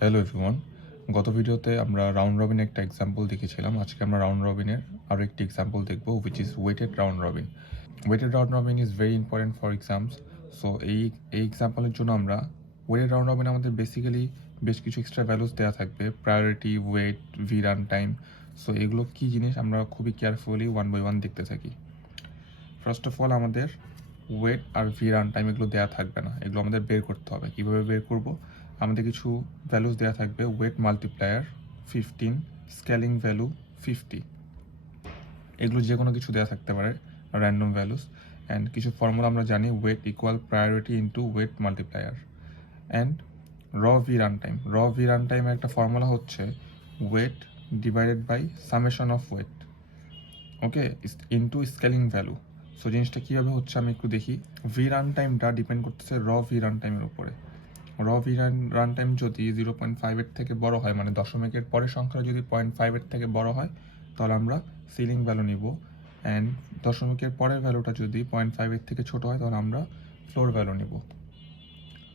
Hello everyone, গত ভিডিওতে আমরা রাউন্ড রবিন একটা এক্সাম্পল দেখেছিলাম। আজকে আমরা রাউন্ড রবিনের আরও একটি এক্সাম্পল দেখব, which is weighted round robin. Weighted round robin is very important for exams. So এই এক্সাম্পলের জন্য আমরা ওয়েটেড রাউন্ড রবিন আমাদের বেসিক্যালি বেশ কিছু এক্সট্রা ভ্যালুস দেওয়া থাকবে, priority, weight, V run time. So এগুলো কী জিনিস আমরা খুবই কেয়ারফুলি ওয়ান বাই ওয়ান দেখতে থাকি। ফার্স্ট অফ অল আমাদের ওয়েট আর ভি রান টাইম এগুলো দেওয়া থাকবে না, এগুলো আমাদের বের করতে হবে। কীভাবে বের করব? আমাদের কিছু ভ্যালুস দেওয়া থাকবে, ওয়েট মাল্টিপ্লায়ার 15, স্কেলিং ভ্যালু 50, এগুলো যে কোনো কিছু দেওয়া থাকতে পারে, র্যান্ডম ভ্যালুস। অ্যান্ড কিছু ফর্মুলা আমরা জানি, weight equal priority into weight multiplier. And V run time, V run টাইমের একটা ফর্মুলা হচ্ছে weight divided by summation of weight, okay, into scaling value. So জিনিসটা কীভাবে হচ্ছে আমি একটু দেখি। ভি রান টাইমটা ডিপেন্ড করতেছে ভি রান টাইমের উপরে। ভি রান টাইম যদি 0.5 থেকে বড় হয়, মানে দশমিকের পরের সংখ্যা যদি 0.5 থেকে বড় হয়, তাহলে আমরা সিলিং ভ্যালু নিব। অ্যান্ড দশমিকের পরের ভ্যালুটা যদি 0.5 থেকে ছোট হয়, তাহলে আমরা ফ্লোর ভ্যালু নিব।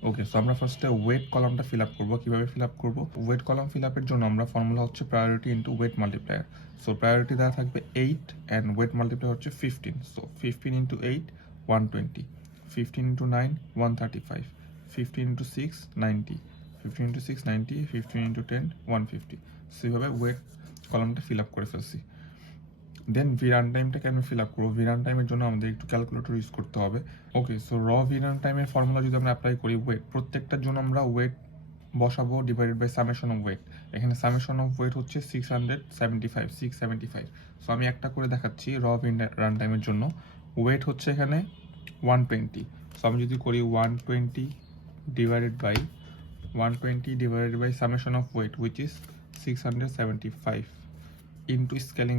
ওকে, সো আমরা ফার্স্টে ওয়েট কলামটা ফিল আপ করবো। কীভাবে ফিল আপ করবো? ওয়েট কলাম ফিল আপের জন্য আমরা ফর্মুলা হচ্ছে priority into weight multiplier. So priority দেওয়া থাকবে 8 অ্যান্ড ওয়েট মাল্টিপ্লায়ার হচ্ছে 15। So 15 into 8 120, 15 into 9 135, 15 into 6 90, 15 into 6 90, 15 into 10 150। So এইভাবে ওয়েট কলামটা ফিল আপ করে ফেলছি। দেন ভি রান টাইমটাকে আমি ফিল আপ করবো। ভি রান টাইমের জন্য আমাদের একটু ক্যালকুলেটর ইউজ করতে হবে। ওকে, সো ভি রান টাইমের ফর্মুলা যদি আমরা অ্যাপ্লাই করি, ওয়েট প্রত্যেকটার জন্য আমরা ওয়েট বসাবো divided by summation of weight. এখানে সামেশন অফ ওয়েট হচ্ছে 675। সো আমি একটা করে দেখাচ্ছি। ভি রান টাইমের জন্য ওয়েট হচ্ছে এখানে 120। সো আমি যদি করি 120 divided by summation of weight, which is 675 into scaling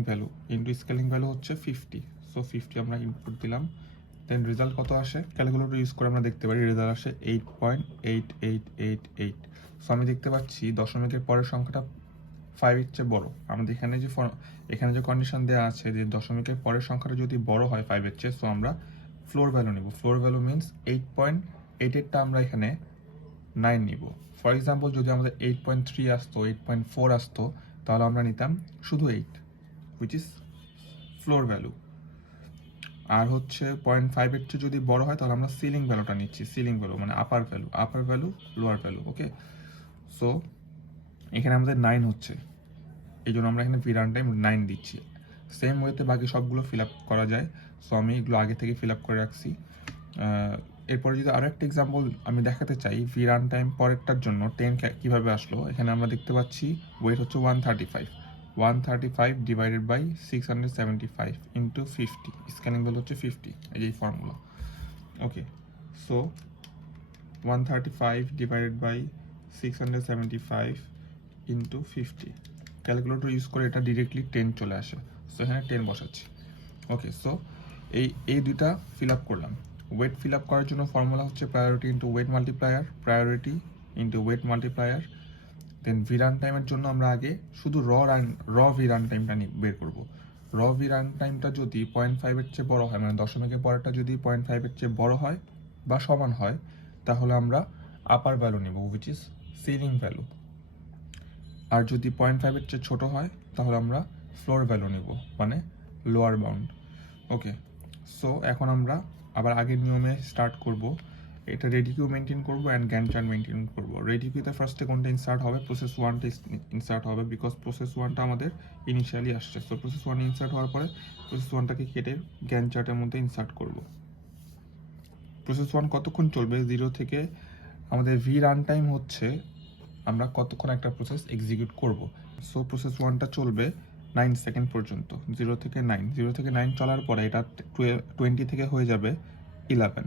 value হচ্ছে 50। সো 50 আমরা ইনপুট দিলাম। দেন রেজাল্ট কত আসে? ক্যালকুলেটর ইউজ করে আমরা দেখতে পারি, রেজাল্ট আসে 8.8888। সো আমি দেখতে পাচ্ছি দশমিকের পরের সংখ্যাটা 5 এর চেয়ে বড়। আমাদের এখানে যে কন্ডিশন দেওয়া আছে যে দশমিকের পরের সংখ্যাটা যদি বড় হয় 5 এর চেয়ে, সো আমরা ফ্লোর ভ্যালু নিব। ফ্লোর ভ্যালু মিনস 8.88টা আমরা এখানে 9 নিব। ফর এক্সাম্পল যদি আমাদের 8.3 আসতো, 8.4 আসতো, তাহলে আমরা নিতাম শুধু 8, হুইচ ইজ ফ্লোর ভ্যালু। আর হচ্ছে 0.5 এর চেয়ে যদি বড় হয়, তাহলে আমরা সিলিং ভ্যালুটা নিচ্ছি। সিলিং ভ্যালু মানে আপার ভ্যালু, লোয়ার ভ্যালু। ওকে, সো এখানে আমাদের 9 হচ্ছে, এই জন্য আমরা এখানে ভি রান টাইম 9 দিচ্ছি। সেম ওয়েতে বাকি সবগুলো ফিল আপ করা যায়। সো আমি এগুলো আগে থেকে ফিল আপ করে রাখছি। এরপরে যদি আরও একটা এক্সাম্পল আমি দেখাতে চাই, ভি রান টাইম পরেরটার জন্য 10 কীভাবে আসলো। এখানে আমরা দেখতে পাচ্ছি ওয়েট হচ্ছে 135 divided by 675 into 50, scanning value হচ্ছে 50, এই formula. Okay, so 135 divided by 675 into 50, calculator use করে এটা ডিরেক্টলি 10 চলে আসে। সো এখানে 10 বসাচ্ছি। ওকে, সো এই দুইটা ফিল আপ করলাম। ওয়েট ফিল আপ করার জন্য ফর্মুলা হচ্ছে প্রায়োরিটি ইন্টু ওয়েট মাল্টিপ্লায়ার। দেন ভি রান টাইমের জন্য আমরা আগে শুধু ভি রান টাইমটা বের করব। ভি রান টাইমটা যদি 0.5 এর চেয়ে বড় হয়, মানে দশমিকের পরেরটা যদি 0.5 এর চেয়ে বড় হয় বা সমান হয়, তাহলে আমরা আপার ভ্যালু নিব, হুইচ ইজ সিলিং ভ্যালু। আর যদি 0.5 এর চেয়ে ছোট হয়, তাহলে আমরা ফ্লোর ভ্যালু নিব, মানে লোয়ার বাউন্ড। ওকে, সো এখন আমরা আবার আগের নিয়মে স্টার্ট করব। এটা রেডি কিউ মেনটেন করবো অ্যান্ড গ্যান্ট চার্ট মেনটেন করবো। রেডি কিউতে ফার্স্টে কোনটা ইনসার্ট হবে? প্রসেস 1টা ইনসার্ট হবে, বিকজ প্রসেস 1টা আমাদের ইনিশিয়ালি আসছে। সো প্রসেস 1 ইনসার্ট হওয়ার পরে প্রসেস 1টাকে কেটে গ্যান্ট চার্টের মধ্যে ইনসার্ট করব। প্রসেস 1 কতক্ষণ চলবে? 0 থেকে আমাদের ভি রান টাইম হচ্ছে আমরা কতক্ষণ একটা প্রসেস এক্সিকিউট করব। সো প্রসেস 1টা চলবে 9 সেকেন্ড পর্যন্ত। 0 থেকে 9 চলার পরে এটা 20 থেকে হয়ে যাবে 11।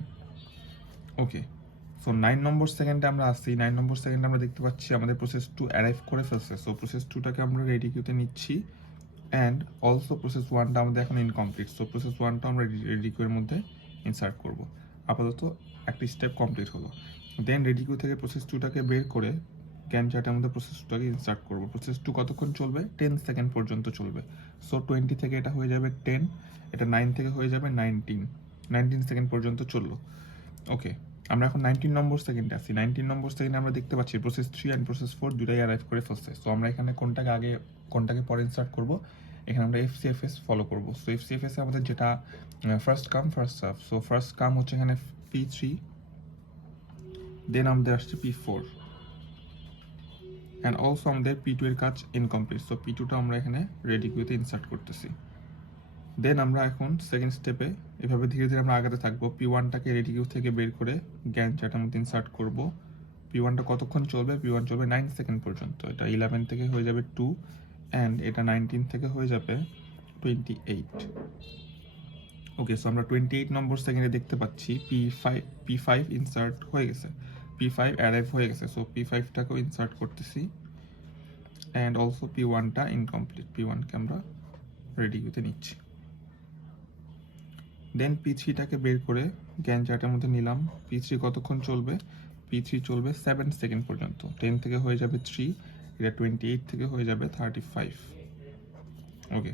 ওকে, সো 9 নম্বর সেকেন্ডে আমরা আসছি। 9 নম্বর সেকেন্ডে আমরা দেখতে পাচ্ছি আমাদের প্রসেস 2 অ্যারাইভ করে ফেলছে। সো প্রসেস 2টাকে আমরা রেডি কিউতে নিচ্ছি। অ্যান্ড অলসো প্রসেস 1টা আমাদের এখন ইনকমপ্লিট। সো প্রসেস 1টা আমরা রেডি কিউয়ের মধ্যে ইনসার্ট করব। আপাতত একটা স্টেপ কমপ্লিট হলো। দেন রেডি কিউ থেকে প্রসেস 2টাকে বের করে গ্যান্ট চার্টের মধ্যে প্রসেস 2টাকে ইনসার্ট করব। প্রসেস 2 কতক্ষণ চলবে? 10 সেকেন্ড পর্যন্ত চলবে। সো 20 থেকে এটা হয়ে যাবে 10, এটা 9 থেকে হয়ে যাবে 19 সেকেন্ড পর্যন্ত চললো। ওকে, আমরা এখন 19 নম্বর সেকেন্ডে আছি। 19 নম্বর সেকেন্ডে আমরা দেখতে পাচ্ছি প্রসেস 3 অ্যান্ড প্রসেস 4 দুটাই অ্যারাইভ করে ফেলছে। সো আমরা এখানে কোনটাকে আগে কোনটাকে পরে ইনসার্ট করব, এখানে আমরা FCFS ফলো করব। সো FCFS এ আমাদের যেটা first come first serve. So first come হচ্ছে এখানে P3, দেন আমাদের আসছে P4 অ্যান্ড অলসো আমাদের P2 এর কাজ ইনকমপ্লিট। সো P2টা আমরা এখানে রেডি কিউতে ইনসার্ট করতেছি। দেন আমরা এখন সেকেন্ড স্টেপে এভাবে ধীরে ধীরে আমরা আগাতে থাকবো। P1টাকে রেডি কিউ থেকে বের করে গ্যান চার্টের মধ্যে ইনসার্ট করব। P1টা কতক্ষণ চলবে? P1 চলবে 9 সেকেন্ড পর্যন্ত। এটা 11 থেকে হয়ে যাবে 2 অ্যান্ড এটা 19 থেকে হয়ে যাবে 28। ওকে, সো আমরা 28 নম্বর সেকেন্ডে দেখতে পাচ্ছি P5 ইনসার্ট হয়ে গেছে, P5 অ্যারাইভ হয়ে গেছে। সো P5টাকেও ইনসার্ট করতেছি অ্যান্ড অলসো P1টা ইনকমপ্লিট। P1কে আমরা রেডি কিউতে নিচ্ছি। দেন P3টাকে বের করে গ্যান চার্টের মধ্যে নিলাম। P3 কতক্ষণ চলবে? P3 চলবে 7 সেকেন্ড পর্যন্ত। 10 থেকে হয়ে যাবে 3, এটা 28 থেকে হয়ে যাবে 35। ওকে,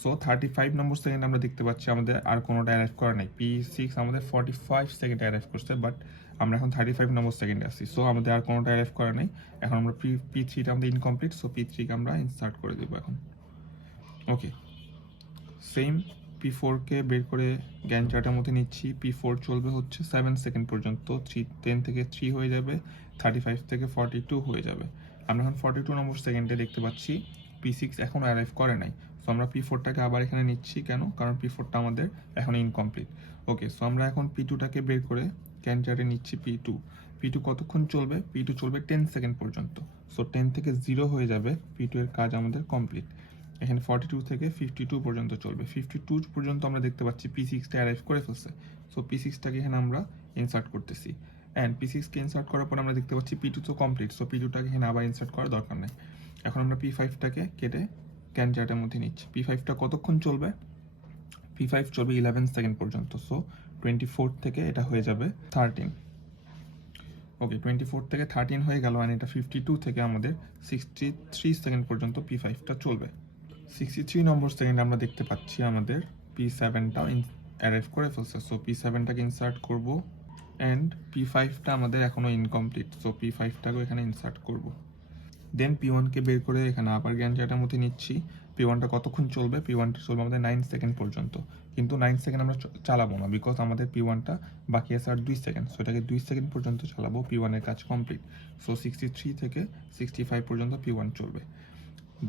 সো 35 নম্বর সেকেন্ড আমরা দেখতে পাচ্ছি আমাদের আর কোনোটা অ্যারাইভ করা নাই। P6 আমাদের 45 সেকেন্ড অ্যারাইভ করছে, বাট আমরা এখন 35 নম্বর সেকেন্ডে আছি। সো আমাদের আর কোনোটা অ্যারাইভ করা নাই। এখন আমরা P3টা আমাদের ইনকমপ্লিট, সো P3কে আমরা ইনসার্ট করে দেবো এখন। ওকে, সেম P4কে বের করে গ্যান চার্টের মধ্যে নিচ্ছি। P4 চলবে হচ্ছে 7 সেকেন্ড পর্যন্ত। 10 থেকে 3 হয়ে যাবে, 35 থেকে 42 হয়ে যাবে। আমরা এখন 42 নম্বর সেকেন্ডে দেখতে পাচ্ছি P6 এখনও অ্যারাইভ করে নাই। সো আমরা P4টাকে আবার এখানে নিচ্ছি। কেন? কারণ P4টা আমাদের এখন ইনকমপ্লিট। ওকে, সো আমরা এখন P2টাকে বের করে গ্যান চার্টে নিচ্ছি। P2 কতক্ষণ চলবে? P2 চলবে 10 সেকেন্ড পর্যন্ত। সো 10 থেকে 0 হয়ে যাবে, P2 এর কাজ আমাদের কমপ্লিট। এখানে 42 থেকে 52 পর্যন্ত চলবে। 52 পর্যন্ত আমরা দেখতে পাচ্ছি P6টা অ্যারাইভ করে ফেলছে। সো P6টাকে এখানে আমরা ইনসার্ট করতেছি অ্যান্ড P6কে ইনসার্ট করার পর আমরা দেখতে পাচ্ছি P2 তো কমপ্লিট। সো P2টাকে এখানে আবার ইনসার্ট করার দরকার নেই। এখন আমরা P5টাকে কেটে গ্যান চার্টের মধ্যে নিচ্ছি। P5টা কতক্ষণ চলবে? P5 চলবে 11 সেকেন্ড পর্যন্ত। সো 24 থেকে এটা হয়ে যাবে 13। ওকে, 24 থেকে 13 হয়ে গেল অ্যান্ড এটা 52 থেকে আমাদের 63 সেকেন্ড পর্যন্ত P5টা চলবে। 63 নম্বর সেকেন্ড আমরা দেখতে পাচ্ছি আমাদের P7টাও অ্যারাইভ করে ফেলছে। সো P7টাকে ইনসার্ট করব অ্যান্ড P5টা আমাদের এখনও ইনকমপ্লিট। সো P5টাকেও এখানে ইনসার্ট করব। দেন P1কে বের করে এখানে আবার গ্যান চার্টের মধ্যে নিচ্ছি। P1টা কতক্ষণ চলবে? P1টা চলবে আমাদের 9 সেকেন্ড পর্যন্ত। কিন্তু 9 সেকেন্ড আমরা চালাবো না, বিকজ আমাদের P1টা বাকি আছে আর 2 সেকেন্ড। সো এটাকে 2 সেকেন্ড পর্যন্ত চালাবো। P1 এর কাজ কমপ্লিট। সো 63 থেকে 65 পর্যন্ত P1 চলবে।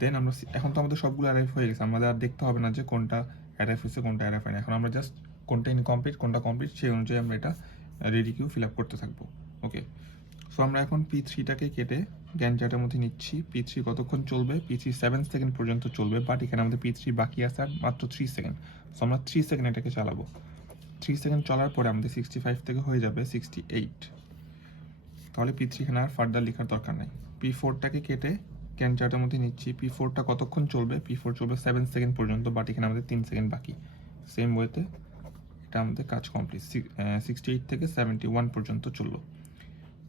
দেন আমরা এখন তো আমাদের সবগুলো অ্যারাইভ হয়ে গেছে, আমাদের আর দেখতে হবে না যে কোনটা অ্যারাইভ হয়েছে কোনটা অ্যারাইভ হয়নি। এখন আমরা জাস্ট কোনটা ইনকমপ্লিট কোনটা কমপ্লিট সেই অনুযায়ী আমরা এটা রেডি কিউ ফিল আপ করতে থাকবো। ওকে, সো আমরা এখন P3টাকে কেটে গ্যান চার্টের মধ্যে নিচ্ছি। P3 কতক্ষণ চলবে? P3 7 সেকেন্ড পর্যন্ত চলবে, বাট এখানে আমাদের P3 বাকি আছে আর মাত্র 3 সেকেন্ড। সো আমরা 3 সেকেন্ড এটাকে চালাবো। 3 সেকেন্ড চলার পরে আমাদের 65 থেকে হয়ে যাবে 68। তাহলে P3 এখানে আর ফার্দার লেখার দরকার নেই। P4টাকে কেটে গ্যান চার্টের মধ্যে নিচ্ছি। P4টা কতক্ষণ চলবে? P4 চলবে 7 সেকেন্ড পর্যন্ত, বাট এখানে আমাদের 3 সেকেন্ড বাকি। সেম ওয়েতে এটা আমাদের কাজ কমপ্লিট। 68 থেকে 71 পর্যন্ত চললো।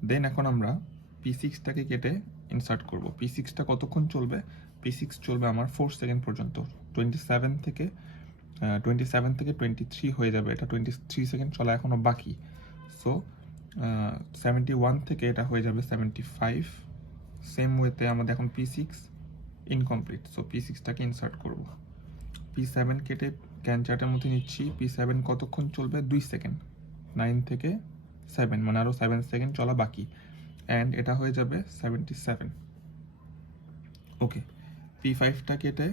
দেন এখন আমরা P6টাকে কেটে ইনসার্ট করব। P6টা কতক্ষণ চলবে? P6 চলবে আমার 4 সেকেন্ড পর্যন্ত। 27 থেকে 23 হয়ে যাবে, এটা 23 সেকেন্ড চলা এখনও বাকি। সো 71 থেকে এটা হয়ে যাবে 75। সেম ওয়েতে আমাদের এখন P6 ইনকমপ্লিট। সো P6টাকে ইনসার্ট করব। P7 কেটে গ্যান চার্টের মধ্যে নিচ্ছি। P7 কতক্ষণ চলবে? 2 সেকেন্ড। 9 থেকে 7 মানে আরও 7 সেকেন্ড চলা বাকি অ্যান্ড এটা হয়ে যাবে 77। ওকে, P5টা কেটে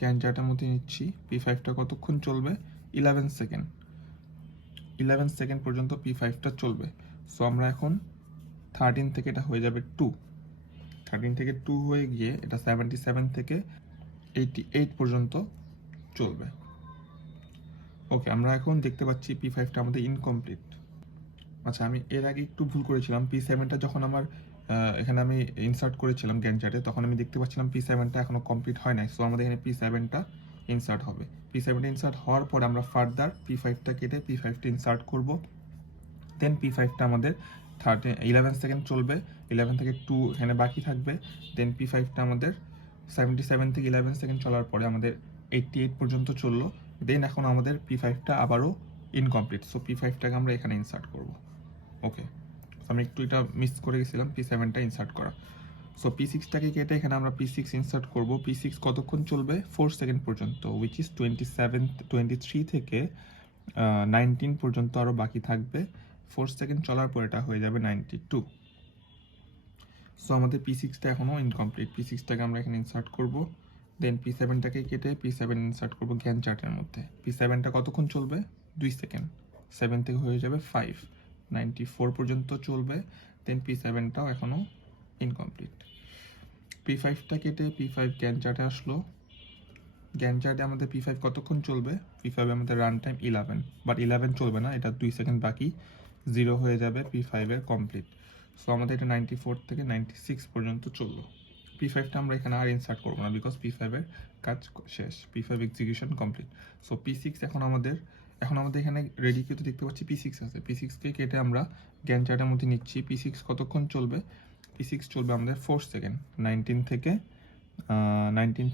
গ্যান চার্টের মধ্যে নিচ্ছি। P5টা কতক্ষণ চলবে? 11 সেকেন্ড। 11 সেকেন্ড পর্যন্ত P5টা চলবে। সো আমরা এখন 13 থেকে এটা হয়ে যাবে 2। 13 থেকে 2 হয়ে গিয়ে এটা 77 থেকে 88 পর্যন্ত চলবে। ওকে, আমরা এখন দেখতে পাচ্ছি P5টা আমাদের ইনকমপ্লিট। আচ্ছা, আমি এর আগে একটু ভুল করেছিলাম। P7টা যখন আমার এখানে আমি ইনসার্ট করেছিলাম গ্যান চার্টে, তখন আমি দেখতে পাচ্ছিলাম P7টা এখনও কমপ্লিট হয় নাই। সো আমাদের এখানে P7টা ইনসার্ট হবে। P7টা ইনসার্ট হওয়ার পর আমরা ফার্দার P5টা কেটে P5টা ইনসার্ট করব। দেন P5টা আমাদের 11 সেকেন্ড চলবে। 11 থেকে 2 এখানে বাকি থাকবে। দেন P5টা আমাদের 77 থেকে 11 সেকেন্ড চলার পরে আমাদের 88 পর্যন্ত চললো। দেন এখন আমাদের P5টা আবারও ইনকমপ্লিট। সো P5টাকে আমরা এখানে ইনসার্ট করব। ওকে, আমি একটু এটা মিস করে গেছিলাম P7টা ইনসার্ট করা। সো P6টাকে কেটে এখানে আমরা P6 ইনসার্ট করব। P6 কতক্ষণ চলবে? 4 সেকেন্ড পর্যন্ত, উইচ ইজ 23 থেকে 19 পর্যন্ত আরও বাকি থাকবে। 4 সেকেন্ড চলার পর এটা হয়ে যাবে 92। সো আমাদের P6টা এখনও ইনকমপ্লিট। P6টাকে আমরা এখানে ইনসার্ট করব, দেন P7টাকে কেটে P7 ইনসার্ট করব গ্যান চার্টের মধ্যে। P7টা কতক্ষণ চলবে? 2 সেকেন্ড। 7 থেকে হয়ে যাবে 5, 94 পর্যন্ত চলবে। দেন P7টাও এখনও ইনকমপ্লিট। P5টা কেটে P5 গ্যান চার্টে আসলো। গ্যান চার্টে আমাদের P5 কতক্ষণ চলবে? P5 আমাদের রান টাইম 11, বাট 11 চলবে না, এটা 2 সেকেন্ড বাকি, 0 হয়ে যাবে P5 এর কমপ্লিট। সো আমাদের এটা 94 থেকে 96 পর্যন্ত চললো। P5টা আমরা এখানে আর ইনসার্ট করবো না, বিকজ P5 এর কাজ শেষ, P5 execution complete. So P6 এখন আমাদের এখানে রেডি কিউতে দেখতে পাচ্ছি P6 আছে। P6কে কেটে আমরা গ্যান চার্টের মধ্যে নিচ্ছি। P6 কতক্ষণ চলবে? P6 চলবে আমাদের 4 সেকেন্ড। 19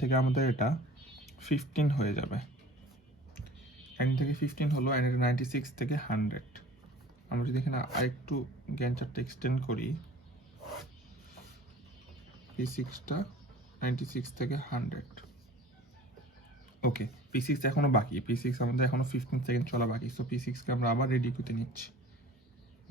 থেকে আমাদের এটা 15 হয়ে যাবে। 19 থেকে 15 হলো, অ্যান্ড এটা 96 থেকে 100। আমরা যদি এখানে আরেকটু গ্যান চার্টটা এক্সটেন্ড করি, P6টা 96 থেকে 100। ওকে, P6 এখনো বাকি। P6 আমাদের এখনো 15 সেকেন্ড চলা বাকি। সো P6কে আমরা আবার রেডি করতে নিচ্ছি।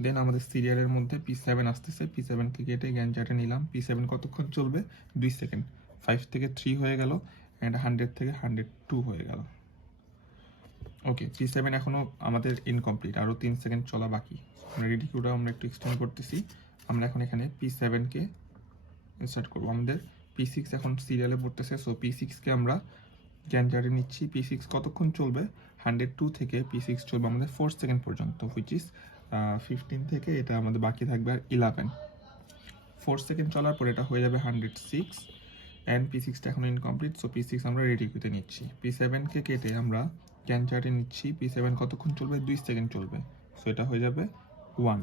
দেন আমাদের সিরিয়ালের মধ্যে P7 আসতেছে। P7কে কেটে গ্যান চার্টে নিলাম। P7 কতক্ষণ চলবে? 2 সেকেন্ড। 5 থেকে 3 হয়ে গেল, অ্যান্ড 100 থেকে 102 হয়ে গেল। ওকে, P7 এখনো আমাদের ইনকমপ্লিট, আরও 3 সেকেন্ড চলা বাকি। রেডি কিউটা আমরা একটু এক্সটেন্ড করতেছি। আমরা এখন এখানে P7কে ইনসার্ট করবো। আমাদের P6 এখন সিরিয়ালে পড়তেছে। সো P6কে আমরা গ্যান চার্টে নিচ্ছি। P6 কতক্ষণ চলবে? 102 থেকে P6 চলবে আমাদের 4 সেকেন্ড পর্যন্ত, হুইচ ইজ 15 থেকে এটা আমাদের বাকি থাকবে আর 11। 4 সেকেন্ড চলার পর এটা হয়ে যাবে 106, অ্যান্ড P6টা এখন ইনকমপ্লিট। সো P6 আমরা রেডি করতে নিচ্ছি। P7কে কেটে আমরা গ্যান চার্টে নিচ্ছি। P7 কতক্ষণ চলবে? 2 সেকেন্ড চলবে। সো এটা হয়ে যাবে 1।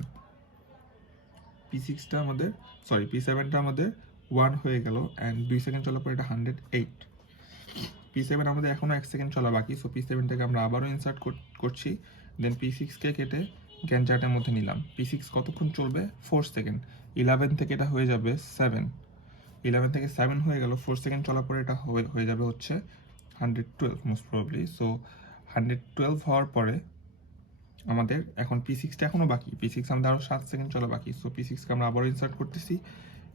P7টা আমাদের 1 হয়ে গেল, অ্যান্ড 2 সেকেন্ড চলার পর এটা 108। P7 আমাদের এখনও 1 সেকেন্ড চলা বাকি। সো P7টাকে আমরা আবারও ইনসার্ট করছি। দেন P6কে কেটে গ্যান চার্টের মধ্যে নিলাম। P6 কতক্ষণ চলবে? 4 সেকেন্ড। 11 থেকে এটা হয়ে যাবে 7। 11 থেকে 7 হয়ে গেল, 4 সেকেন্ড চলার পরে এটা হয়ে যাবে হচ্ছে 112 মোস্ট প্রবাবলি। সো 112 হওয়ার পরে আমাদের এখন P6টা এখনও বাকি। P6 আমাদের আরও 7 সেকেন্ড চলা বাকি। সো P6কে আমরা আবারও ইনসার্ট করতেছি,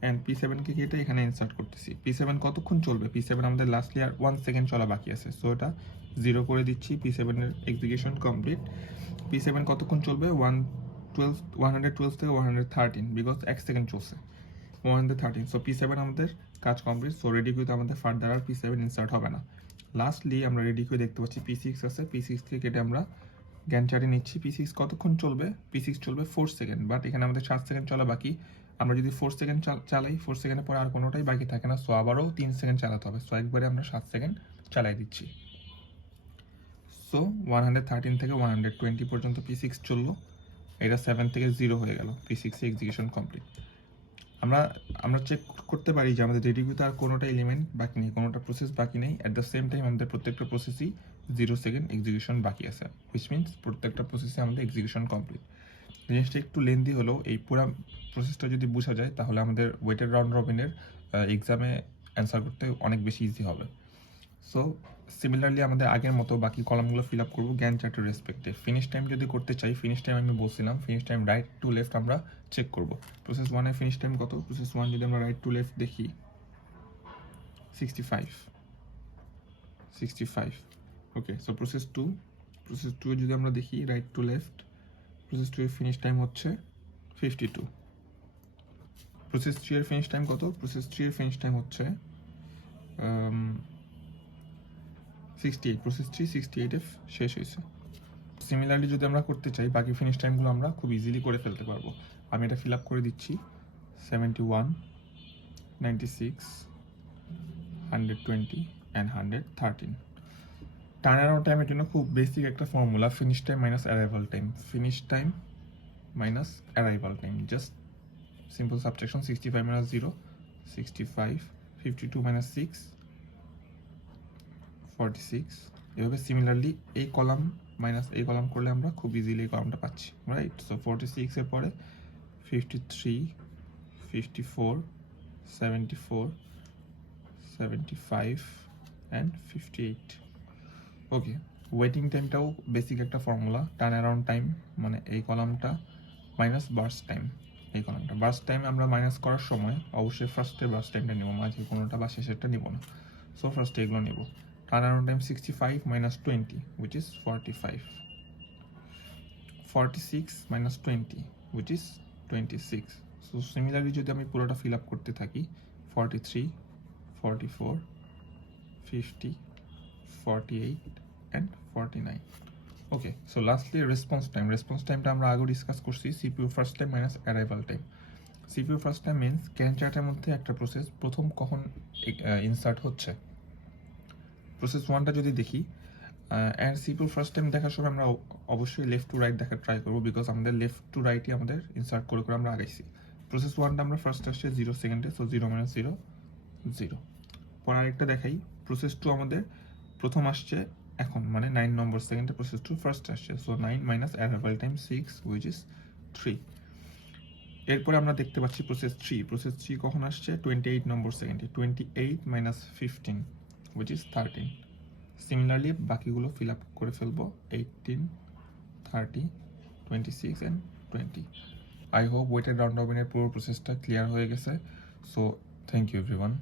অ্যান্ড P7কে কেটে এখানে ইনসার্ট করতেছি। P7 কতক্ষণ চলবে? P7 আমাদের লাস্টলি আর 1 সেকেন্ড চলা বাকি আছে। সো এটা 0 করে দিচ্ছি। P7 এর এক্সিকিউশন কমপ্লিট। P7 কতক্ষণ চলবে? 112 থেকে 113, বিকজ 1 সেকেন্ড চলছে, 113। সো P7 আমাদের কাজ কমপ্লিট। সো রেডি কিউতে আমাদের ফার্দার আর P7 ইনসার্ট হবে না। লাস্টলি আমরা রেডি কিউ দেখতে পাচ্ছি P6 আছে। P6কে কেটে আমরা গ্যান চার্টে নিচ্ছি। P6 কতক্ষণ চলবে? P6 চলবে 4 সেকেন্ড, বাট এখানে আমাদের 7 সেকেন্ড চলা বাকি। আমরা যদি 4 সেকেন্ড চালাই, 4 সেকেন্ডের পরে আর কোনোটাই বাকি থাকে না। সো আবারও 3 সেকেন্ড চালাতে হবে। সো একবারে আমরা 7 সেকেন্ড চালাই দিচ্ছি। সো 113 থেকে 120 পর্যন্ত P6 চললো। এটা 7 থেকে 0 হয়ে গেল। P6 execution complete. আমরা চেক করতে পারি যে আমাদের রেডি কিউতে আর কোনোটা এলিমেন্ট বাকি নেই, কোনোটা প্রসেস বাকি নেই। অ্যাট দ্য সেম টাইম আমাদের প্রত্যেকটা প্রসেসই 0 সেকেন্ড এক্সিকিউশন বাকি আছে, হুইচ মিনস প্রত্যেকটা প্রসেসে আমাদের এক্সিকিউশন কমপ্লিট। জিনিসটা একটু লেন্দি হলো। এই পুরো প্রসেসটা যদি বোঝা যায় তাহলে আমাদের ওয়েটেড রাউন্ড রবিনের এক্সামে অ্যান্সার করতে অনেক বেশি ইজি হবে। সো সিমিলারলি আমাদের আগের মতো বাকি কলামগুলো ফিল আপ করবো গ্যান চার্টের রেসপেক্টে। ফিনিশ টাইম যদি করতে চাই, ফিনিশ টাইম আমি বলছিলাম, finish time right to left আমরা চেক করব। প্রসেস 1-এর ফিনিশ টাইম কত? প্রসেস 1 যদি আমরা রাইট টু লেফট দেখি 65। ওকে, সো প্রসেস 2 যদি আমরা দেখি রাইট টু লেফট, প্রসেস 2 এর ফিনিশ টাইম হচ্ছে 52। প্রসেস 3 এর ফিনিশ টাইম কত? প্রসেস 3 এর ফিনিশ টাইম হচ্ছে 68। প্রসেস 3 68 শেষ হয়েছে। সিমিলারলি যদি আমরা করতে চাই, বাকি ফিনিশ টাইমগুলো আমরা খুব ইজিলি করে ফেলতে পারবো। আমি এটা ফিল আপ করে দিচ্ছি। 71, 96, 120 অ্যান্ড 113। টার্ন অ্যারাউন্ড টাইমের জন্য খুব বেসিক একটা formula, finish time minus arrival time. Finish time minus arrival time, just simple subtraction. 65 minus 0, 65, 52 minus 6, 46। এভাবে সিমিলারলি এই কলাম মাইনাস এই কলাম করলে আমরা খুব ইজিলি এই কলামটা পাচ্ছি, রাইট? সো 46 এর পরে 53, 54, 74, 75 অ্যান্ড 58। ওকে, ওয়েটিং টাইমটাও বেসিক একটা ফর্মুলা, টার্ন অ্যারাউন্ড টাইম মানে এই কলামটা মাইনাস বার্স্ট টাইম, এই কলামটা। বার্স্ট টাইম আমরা মাইনাস করার সময় অবশ্যই ফার্স্টে বার্স্ট টাইমটা নেব, মাঝে কোনোটা বা শেষেরটা নেব না। সো ফার্স্টে এগুলো নেব। Turn around time 65 minus 20 which is 45, 46 minus 20 which is 26। So similarly যদি আমি পুরোটা ফিল আপ করতে থাকি 43, 44, 50, 48 and 49। Okay, so lastly response time. Response টাইমটা আমরা আগেও ডিসকাস করছি, CPU first time minus arrival time. CPU first time means Gantt চার্টের মধ্যে একটা প্রসেস প্রথম কখন ইনসার্ট হচ্ছে। প্রসেস ওয়ানটা যদি দেখি, অ্যান্ড সিপিইউ ফার্স্ট টাইম দেখার সময় আমরা অবশ্যই লেফট টু রাইট দেখার ট্রাই করবো, বিকজ আমাদের লেফট টু রাইটই আমাদের ইনসার্ট করে করে আমরা আগাইছি। প্রসেস ওয়ানটা আমরা ফার্স্ট আসছে 0 সেকেন্ডে, সো 0 - 0 0। পরে আরেকটা দেখাই, প্রসেস টু আমাদের প্রথম আসছে এখন মানে 9 নম্বর সেকেন্ডে প্রসেস টু ফার্স্ট আসছে, so 9 minus arrival time 6 which is 3। এরপরে আমরা দেখতে পাচ্ছি প্রসেস থ্রি। প্রসেস থ্রি কখন আসছে 28 নম্বর সেকেন্ডে, 28 মাইনাস 15 হুইচ ইজ 13। সিমিলারলি বাকিগুলো ফিল আপ করে ফেলবো, 18, 30, 26 and 20। I hope weighted round রবিনের পুরো প্রসেসটা ক্লিয়ার হয়ে গেছে। So thank you everyone.